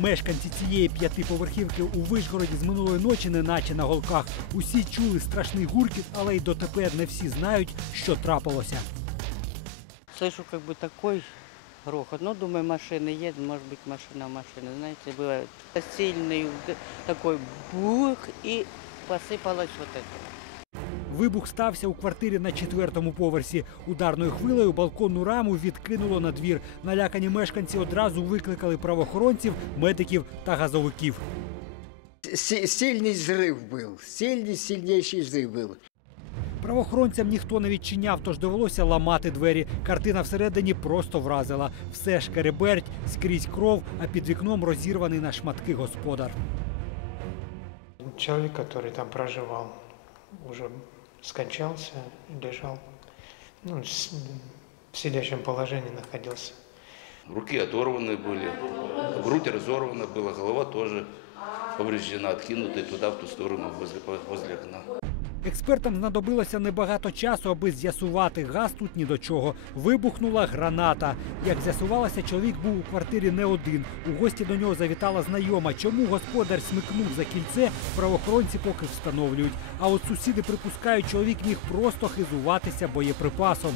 Мешканці цієї п'ятиповерхівки у Вишгороді з минулої ночі неначе на голках. Усі чули страшний гуркіт, але й дотепер не всі знають, що трапилося. Слышу как бы такой грохот. Ну, думаю, машины едут, может быть, машина машина. Знаете, бывает сильный уд- такой бух, и посыпалось вот это. Вибух стався у квартирі на четвертому поверсі. Ударною хвилею балконну раму відкинуло на двір. Налякані мешканці одразу викликали правоохоронців, медиків та газовиків. Си- Сильный взрыв был, сильный, сильнейший взрыв был. Правоохоронцям ніхто не відчиняв, тож довелося ламати двері. Картина всередині просто вразила. Все шкереберть, скрізь кров, а під вікном розірваний на шматки господар. Человек, который там проживал, уже скончался, лежал, ну, в сидящем положении находился. Руки оторваны были, грудь разорвана была, голова тоже повреждена, откинутая туда, в ту сторону, возле, возле окна. Експертам знадобилося небагато часу, аби з'ясувати, газ тут ні до чого. Вибухнула граната. Як з'ясувалося, чоловік був у квартирі не один. У гості до нього завітала знайома. Чому господар смикнув за кільце, правоохоронці поки встановлюють. А от сусіди припускають, чоловік міг просто хизуватися боєприпасом.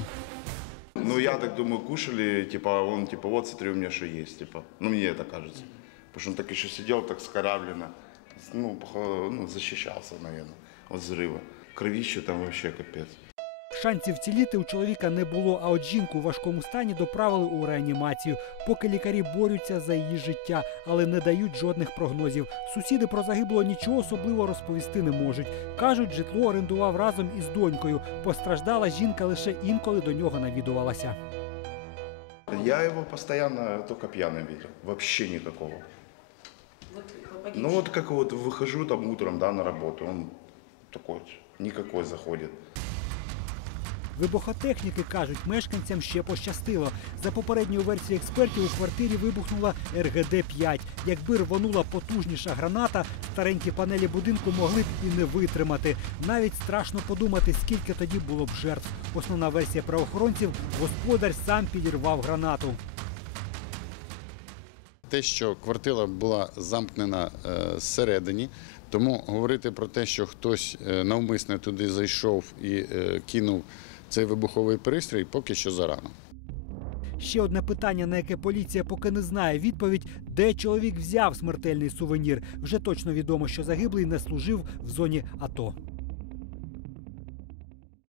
Ну, я так думаю, кушали, типа, он, типа, вот, смотри, у меня что есть, типа. Ну, мне это кажется. Потому что он так еще сидел, так скоравленно. Ну, ну, защищался, наверное, от взрыва. Кровище там вообще капец. Шансів вціліти у чоловіка не було, а от жінку у важкому стані доправили у реанімацію. Поки лікарі борються за її життя, але не дають жодних прогнозів. Сусіди про загиблого нічого особливо розповісти не можуть. Кажуть, житло орендував разом із донькою. Постраждала жінка лише інколи до нього навідувалася. Я его постоянно только пьяным видел. Вообще никакого. Ну, вот как вот выхожу там утром, да, на работу, он такой, никакой заходит. Вибухотехніки кажуть, мешканцям ще пощастило. За попередньою версією експертів у квартирі вибухнула РГД-5. Якби рвонула потужніша граната, старенькі панелі будинку могли б і не витримати. Навіть страшно подумати, скільки тоді було б жертв. Основна версія правоохоронців господар сам підірвав гранату. те, що квартира була замкнена е, зсередині, тому говорити про те, що хтось е, навмисно туди зайшов і е, кинув цей вибуховий пристрій, поки що зарано. Ще одне питання, на яке поліція поки не знає відповідь, де чоловік взяв смертельний сувенір. Вже точно відомо, що загиблий не служив в зоні АТО.